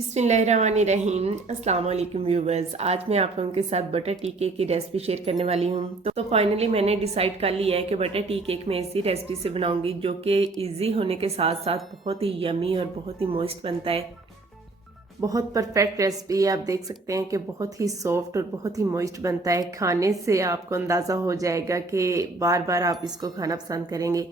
बिस्मिल्लाहिर्रहमानिर्रहीम। अस्सलाम वालेकुम व्यूवर्स। आज मैं आप लोगों के साथ बटर टी केक की रेसिपी शेयर करने वाली हूँ। तो फाइनली मैंने डिसाइड कर लिया है कि बटर टी केक मैं इसी रेसिपी से बनाऊंगी, जो कि इजी होने के साथ साथ बहुत ही यमी और बहुत ही मॉइस्ट बनता है। बहुत परफेक्ट रेसिपी है। आप देख सकते हैं कि बहुत ही सॉफ्ट और बहुत ही मॉइस्ट बनता है। खाने से आपको अंदाज़ा हो जाएगा कि बार बार आप इसको खाना पसंद करेंगे।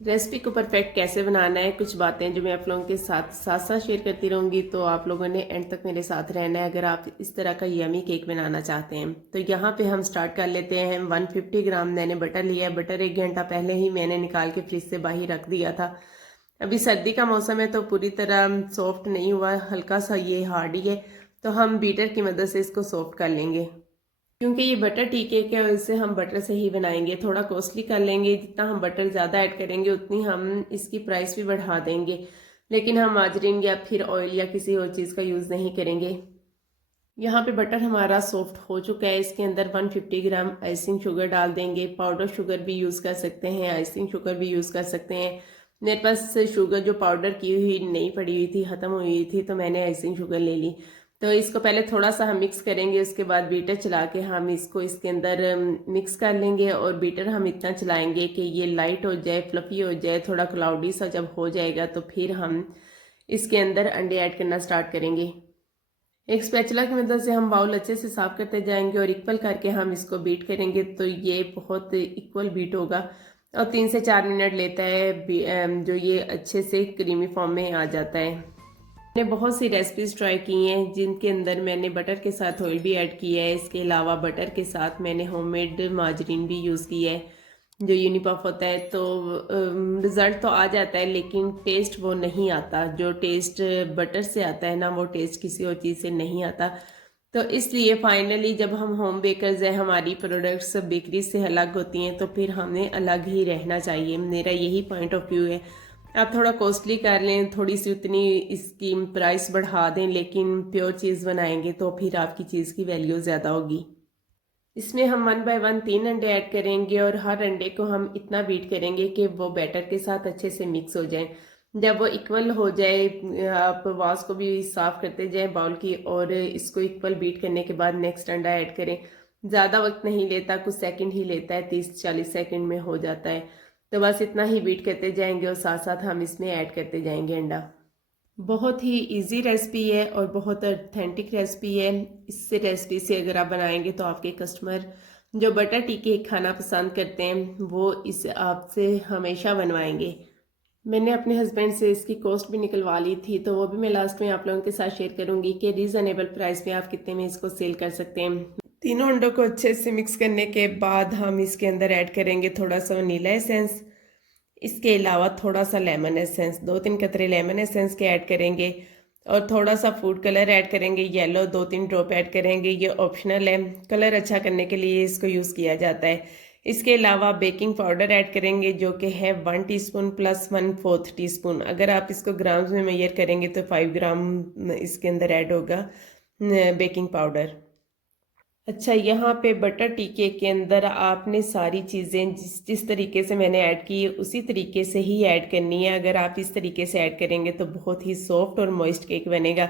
रेसिपी को परफेक्ट कैसे बनाना है, कुछ बातें जो मैं आप लोगों के साथ साथ साथ शेयर करती रहूंगी, तो आप लोगों ने एंड तक मेरे साथ रहना है अगर आप इस तरह का यमी केक बनाना चाहते हैं। तो यहाँ पे हम स्टार्ट कर लेते हैं। 150 ग्राम मैंने बटर लिया है। बटर 1 घंटा पहले ही मैंने निकाल के फ्रिज से बाहर रख दिया था। अभी सर्दी का मौसम है तो पूरी तरह सॉफ्ट नहीं हुआ, हल्का सा ये हार्ड ही है, तो हम बीटर की मदद से इसको सॉफ्ट कर लेंगे। क्योंकि ये बटर टी केक है, इसे हम बटर से ही बनाएंगे। थोड़ा कॉस्टली कर लेंगे, जितना हम बटर ज़्यादा ऐड करेंगे उतनी हम इसकी प्राइस भी बढ़ा देंगे, लेकिन हम मार्जरीन या फिर ऑयल या किसी और चीज़ का यूज़ नहीं करेंगे। यहाँ पे बटर हमारा सॉफ्ट हो चुका है। इसके अंदर 150 ग्राम आइसिंग शुगर डाल देंगे। पाउडर शुगर भी यूज़ कर सकते हैं, आइसिंग शुगर भी यूज़ कर सकते हैं। मेरे पास शुगर जो पाउडर की हुई नहीं पड़ी हुई थी, ख़त्म हुई हुई थी, तो मैंने आइसिंग शुगर ले ली। तो इसको पहले थोड़ा सा हम मिक्स करेंगे, उसके बाद बीटर चला के हम इसको इसके अंदर मिक्स कर लेंगे। और बीटर हम इतना चलाएंगे कि ये लाइट हो जाए, फ्लफी हो जाए, थोड़ा क्लाउडी सा जब हो जाएगा तो फिर हम इसके अंदर अंडे ऐड करना स्टार्ट करेंगे। एक स्पैचुला की मदद से हम बाउल अच्छे से साफ करते जाएंगे और इक्वल करके हम इसको बीट करेंगे, तो ये बहुत इक्वल बीट होगा और 3 से 4 मिनट लेता है जो ये अच्छे से क्रीमी फॉर्म में आ जाता है। मैंने बहुत सी रेसिपीज ट्राई की हैं जिनके अंदर मैंने बटर के साथ ऑयल भी ऐड किया है। इसके अलावा बटर के साथ मैंने होममेड मार्जरीन भी यूज़ किया है, जो यूनिपफ होता है। तो रिज़ल्ट तो आ जाता है, लेकिन टेस्ट वो नहीं आता जो टेस्ट बटर से आता है ना, वो टेस्ट किसी और चीज़ से नहीं आता। तो इसलिए फाइनली जब हम होम बेकर्स हैं, हमारी प्रोडक्ट्स बेकरी से अलग होती हैं, तो फिर हमें अलग ही रहना चाहिए। मेरा यही पॉइंट ऑफ व्यू है। आप थोड़ा कॉस्टली कर लें, थोड़ी सी उतनी इसकी प्राइस बढ़ा दें, लेकिन प्योर चीज़ बनाएंगे तो फिर आपकी चीज़ की वैल्यू ज़्यादा होगी। इसमें हम 1 बाय 1 3 अंडे ऐड करेंगे और हर अंडे को हम इतना बीट करेंगे कि वो बैटर के साथ अच्छे से मिक्स हो जाए। जब वो इक्वल हो जाए, आप वास को भी साफ करते जाएं बाउल की, और इसको इक्वल बीट करने के बाद नेक्स्ट अंडा ऐड करें। ज़्यादा वक्त नहीं लेता, कुछ सेकंड ही लेता है, 30-40 सेकंड में हो जाता है। तो बस इतना ही बीट करते जाएंगे और साथ साथ हम इसमें ऐड करते जाएंगे अंडा। बहुत ही इजी रेसिपी है और बहुत ऑथेंटिक रेसिपी है। इससे रेसिपी से अगर आप बनाएंगे तो आपके कस्टमर जो बटर टी केक खाना पसंद करते हैं, वो इसे आपसे हमेशा बनवाएंगे। मैंने अपने हस्बैंड से इसकी कॉस्ट भी निकलवा ली थी, तो वो भी मैं लास्ट में आप लोगों के साथ शेयर करूंगी कि रीज़नेबल प्राइस में आप कितने में इसको सेल कर सकते हैं। तीनों अंडों को अच्छे से मिक्स करने के बाद हम इसके अंदर ऐड करेंगे थोड़ा सा वनीला एसेंस। इसके अलावा थोड़ा सा लेमन एसेंस, 2-3 कतरे लेमन एसेंस के ऐड करेंगे और थोड़ा सा फूड कलर ऐड करेंगे, येलो 2-3 ड्रॉप ऐड करेंगे। ये ऑप्शनल है, कलर अच्छा करने के लिए इसको यूज़ किया जाता है। इसके अलावा बेकिंग पाउडर ऐड करेंगे, जो कि है 1 टीस्पून प्लस 1/4 टीस्पून। अगर आप इसको ग्राम्स में मेजर करेंगे तो 5 ग्राम इसके अंदर ऐड होगा बेकिंग पाउडर। अच्छा, यहाँ पे बटर टी केक के अंदर आपने सारी चीज़ें जिस जिस तरीके से मैंने ऐड की है उसी तरीके से ही ऐड करनी है। अगर आप इस तरीके से ऐड करेंगे तो बहुत ही सॉफ्ट और मॉइस्ट केक बनेगा।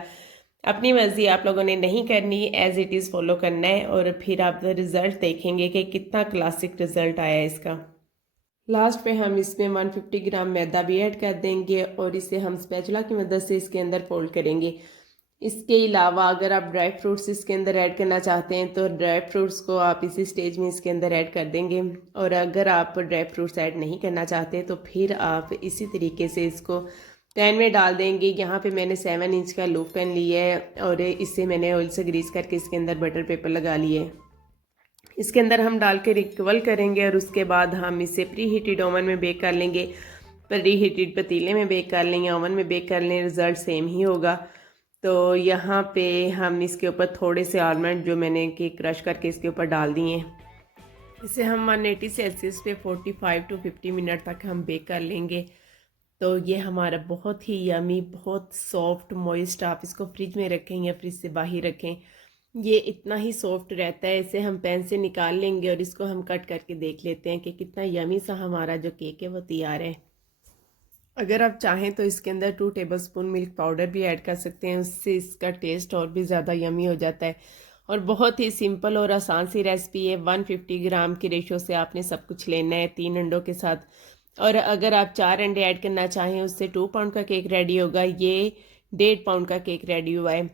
अपनी मर्जी आप लोगों ने नहीं करनी, एज इट इज़ फॉलो करना है और फिर आप रिज़ल्ट देखेंगे कि कितना क्लासिक रिज़ल्ट आया है इसका। लास्ट पे हम इसमें 150 ग्राम मैदा भी ऐड कर देंगे और इसे हम स्पैचुला की मदद से इसके अंदर फोल्ड करेंगे। इसके अलावा अगर आप ड्राई फ्रूट्स इसके अंदर ऐड करना चाहते हैं तो ड्राई फ्रूट्स को आप इसी स्टेज में इसके अंदर ऐड कर देंगे, और अगर आप ड्राई फ्रूट्स ऐड नहीं करना चाहते तो फिर आप इसी तरीके से इसको पैन में डाल देंगे। यहाँ पे मैंने 7 इंच का लूप पैन लिया है और इसे मैंने ऑयल से ग्रीस करके इसके अंदर बटर पेपर लगा लिए है। इसके अंदर हम डाल के रिकवल करेंगे और उसके बाद हम इसे प्री हीटेड ओवन में बेक कर लेंगे। प्री हीटेड पतीले में बेक कर लें या ओवन में बेक कर लें, रिज़ल्ट सेम ही होगा। तो यहाँ पे हम इसके ऊपर थोड़े से आलमंड जो मैंने कि क्रश करके इसके ऊपर डाल दिए हैं। इसे हम 180 सेल्सियस पे 45 to 50 मिनट तक हम बेक कर लेंगे। तो ये हमारा बहुत ही यमी, बहुत सॉफ्ट मॉइस्ट, आप इसको फ्रिज में रखें या फ्रिज से बाहर रखें, ये इतना ही सॉफ्ट रहता है। इसे हम पैन से निकाल लेंगे और इसको हम कट करके देख लेते हैं कि कितना यमी सा हमारा जो केक है वो तैयार है। अगर आप चाहें तो इसके अंदर 2 टेबलस्पून मिल्क पाउडर भी ऐड कर सकते हैं, उससे इसका टेस्ट और भी ज़्यादा यमी हो जाता है। और बहुत ही सिंपल और आसान सी रेसिपी है। 150 ग्राम की रेशो से आपने सब कुछ लेना है 3 अंडों के साथ। और अगर आप 4 अंडे ऐड करना चाहें उससे 2 पाउंड का केक रेडी होगा। ये 1.5 पाउंड का केक रेडी हुआ है।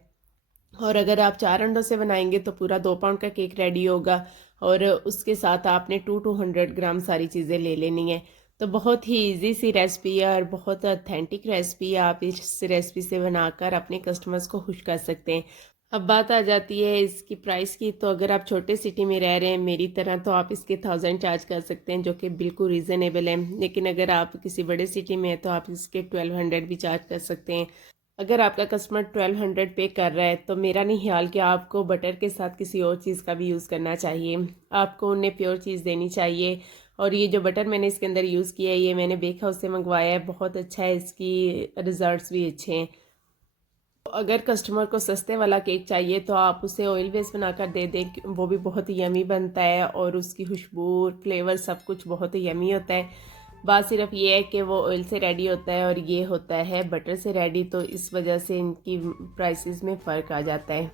और अगर आप 4 अंडों से बनाएंगे तो पूरा 2 पाउंड का केक रेडी होगा। और उसके साथ आपने 200 ग्राम सारी चीज़ें ले लेनी है। तो बहुत ही इजी सी रेसिपी है और बहुत ऑथेंटिक रेसिपी है। आप इस रेसिपी से बनाकर अपने कस्टमर्स को खुश कर सकते हैं। अब बात आ जाती है इसकी प्राइस की। तो अगर आप छोटे सिटी में रह रहे हैं मेरी तरह तो आप इसके 1000 चार्ज कर सकते हैं, जो कि बिल्कुल रीज़नेबल है। लेकिन अगर आप किसी बड़े सिटी में हैं तो आप इसके 1200 भी चार्ज कर सकते हैं। अगर आपका कस्टमर 1200 पे कर रहा है तो मेरा नहीं ख्याल कि आपको बटर के साथ किसी और चीज़ का भी यूज़ करना चाहिए। आपको उन्हें प्योर चीज़ देनी चाहिए। और ये जो बटर मैंने इसके अंदर यूज़ किया है ये मैंने बेक हाउस से मंगवाया है, बहुत अच्छा है, इसकी रिज़ल्ट्स भी अच्छे हैं। अगर कस्टमर को सस्ते वाला केक चाहिए तो आप उसे ऑयल बेस बनाकर दे दें, वो भी बहुत ही यमी बनता है और उसकी खुशबू फ्लेवर सब कुछ बहुत ही यमी होता है। बात सिर्फ ये है कि वो ऑयल से रेडी होता है और ये होता है बटर से रेडी, तो इस वजह से इनकी प्राइसेस में फ़र्क आ जाता है।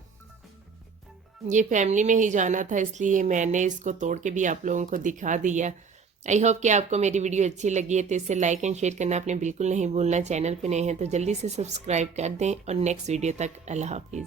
ये फैमिली में ही जाना था इसलिए मैंने इसको तोड़ के भी आप लोगों को दिखा दिया। आई होप कि आपको मेरी वीडियो अच्छी लगी है तो इसे लाइक एंड शेयर करना आपने बिल्कुल नहीं भूलना। चैनल पे नए हैं तो जल्दी से सब्सक्राइब कर दें और नेक्स्ट वीडियो तक अल्लाह हाफिज़।